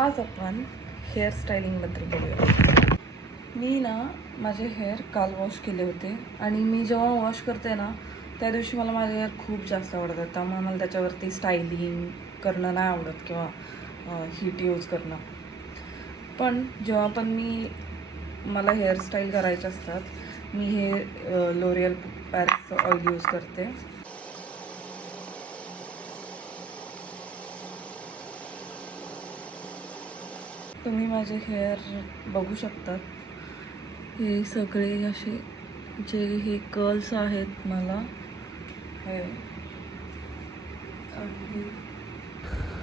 आज आपण हेअर स्टायलिंगबद्दल बोलूया. मी ना माझे हेअर काल वॉश केले होते आणि मी जेव्हा वॉश करते ना त्या दिवशी मला माझे हेअर खूप जास्त आवडतात. त्यामुळे मला त्याच्यावरती स्टायलिंग करणं नाही आवडत किंवा हीट यूज करणं. पण जेव्हा पण मला हेअरस्टाईल करायचे असतात मी हे लोरियल पॅरिसचं ऑइल यूज करते. तुम्ही माझे हेअर बघू शकतात. हे सगळे असे जे हे कर्ल्स आहेत मला हे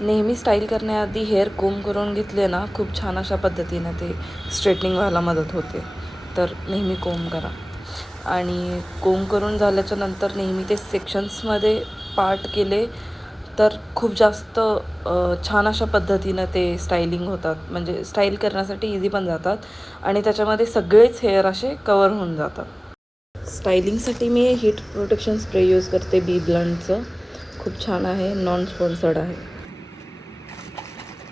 नेहमी स्टाईल करण्याआधी हेअर कोम करून घेतले ना खूप छान अशा पद्धतीने ते स्ट्रेटनिंग व्हायला मदत होते. तर नेहमी कोम करा आणि कोम करून झाल्याच्या नंतर नेहमी ते सेक्शन्समध्ये पार्ट केले तर खूप जास्त छान अशा पद्धतीनं ते स्टायलिंग होतात. म्हणजे स्टाईल करण्यासाठी इझी पण जातात आणि त्याच्यामध्ये सगळेच हेअर असे कवर होऊन जातात. स्टायलिंगसाठी मी हीट प्रोटेक्शन स्प्रे यूज करते बी ब्लंटचं. खूप छान आहे, नॉन स्पॉन्सर्ड आहे.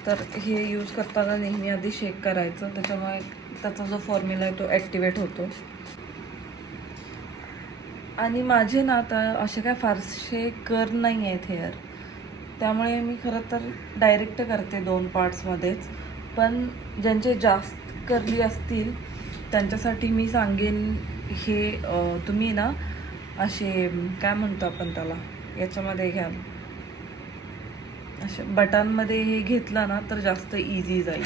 तर हे यूज करताना नेहमी आधी शेक करायचं, त्याच्यामुळे त्याचा जो फॉर्म्युला आहे तो ॲक्टिवेट होतो. आणि माझे ना आता असे काय फारसे कर नाही आहेत हेअर, त्यामुळे मी खरं तर डायरेक्ट करते 2 पार्ट्समध्येच. पण ज्यांचे जास्त कर्ली असतील त्यांच्यासाठी मी सांगेन हे तुम्ही ना असे काय म्हणतो आपण त्याला, याच्यामध्ये घ्याल असे बटनमध्ये हे घेतलं ना तर जास्त इझी जाईल.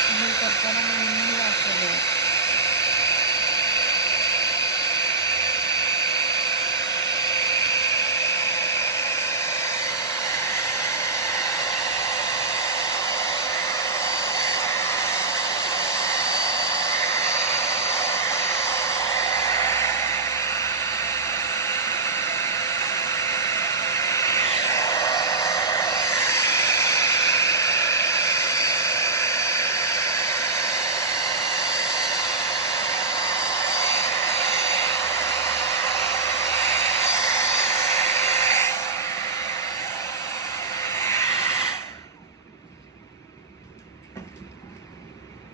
हे करताना नेहमी वापरलं.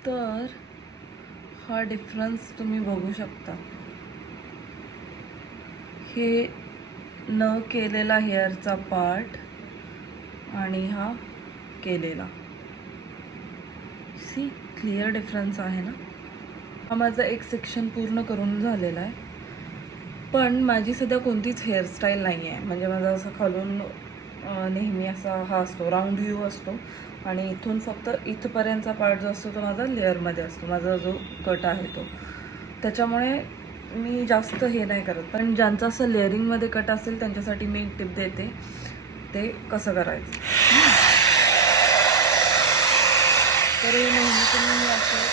तर हा डिफरन्स तुम्ही बघू शकता. हे न केलेला हेअरचा पार्ट आणि हा केलेला. सी क्लिअर डिफरन्स आहे ना. हा माझा एक सेक्शन पूर्ण करून झालेला आहे. पण माझी सध्या कोणतीच हेअरस्टाईल नाही आहे. म्हणजे माझा असं खालून नेहमी असा हा असतो, राऊंड व्ह्यू असतो आणि इथून फक्त इथपर्यंतचा पार्ट जो असतो तो माझा लेअरमध्ये असतो, माझा जो कट आहे तो. त्याच्यामुळे मी जास्त हे नाही करत. पण ज्यांचं असं लेअरिंगमध्ये कट असेल त्यांच्यासाठी मी एक टिप देते, ते कसं करायचं. तर हे नेहमी तुम्ही असं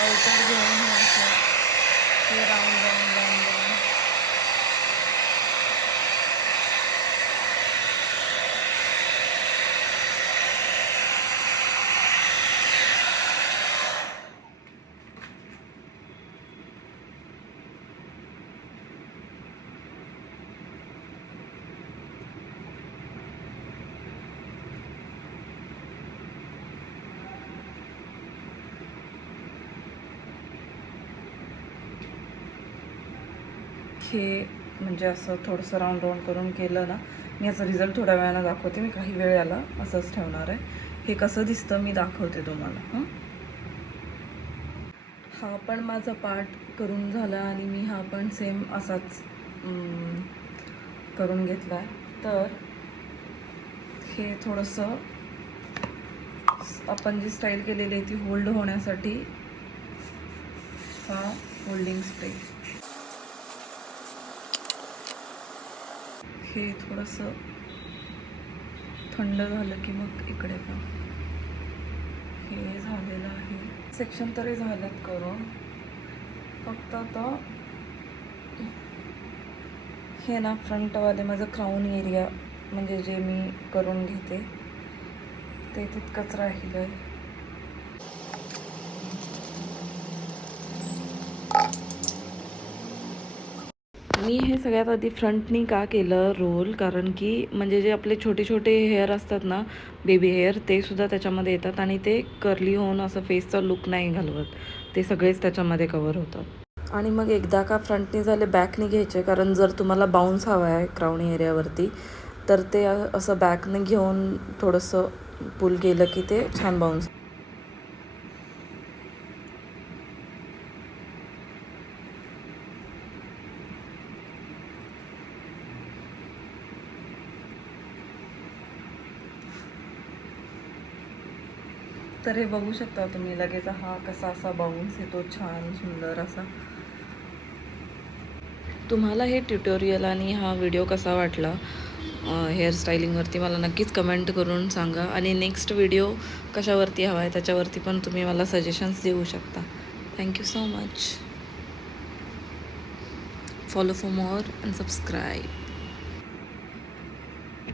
आउटर घेऊन हे असं हे राऊंड राऊंड राऊंड राऊंड हे म्हणजे असं थोडंसं राऊंड राऊंड करून केलं ना. मी याचा रिझल्ट थोड्या वेळानं दाखवते. मी काही वेळ याला असंच ठेवणार आहे. हे कसं दिसतं मी दाखवते तुम्हाला. हा पण माझा पार्ट करून झाला आणि मी हा पण सेम असाच करून घेतला आहे. तर हे थोडंसं आपण जी स्टाईल केलेली आहे ती होल्ड होण्यासाठी हा होल्डिंग स्प्रे. हे थोडंसं थंड झालं की मग इकडे पण हे झालेलं आहे. सेक्शन तरी झालेत करून. फक्त आता हे ना फ्रंटवाले माझं क्राऊन एरिया म्हणजे जे मी करून घेते ते तितकंच राहिलं आहे. मी हे सगळ्यात आधी फ्रंटनी का केलं रोल, कारण की म्हणजे जे आपले छोटे छोटे हेअर असतात ना, बेबी हेअर, ते सुद्धा त्याच्यामध्ये येतात आणि ते कर्ली होऊन असं फेसचा लुक नाही घालवत, ते सगळेच त्याच्यामध्ये कवर होतात. आणि मग एकदा का फ्रंटनी झाले बॅकनी घ्यायचे, कारण जर तुम्हाला बाउन्स हवा आहे क्राउनी एरियावरती तर ते असं बॅकने घेऊन थोडंसं पुल केलं की ते छान बाउन्स. तर हे बघू शकता तुम्ही लगेच हा कसा असा बाउन्स येतो, छान सुंदर असा. तुम्हाला हे ट्युटोरियल आणि हा व्हिडिओ कसा वाटला हेअरस्टाईलिंगवरती मला नक्कीच कमेंट करून सांगा. आणि नेक्स्ट व्हिडिओ कशावरती हवा आहे त्याच्यावरती पण तुम्ही मला सजेशन्स देऊ शकता. Thank you so much. Follow for more and subscribe.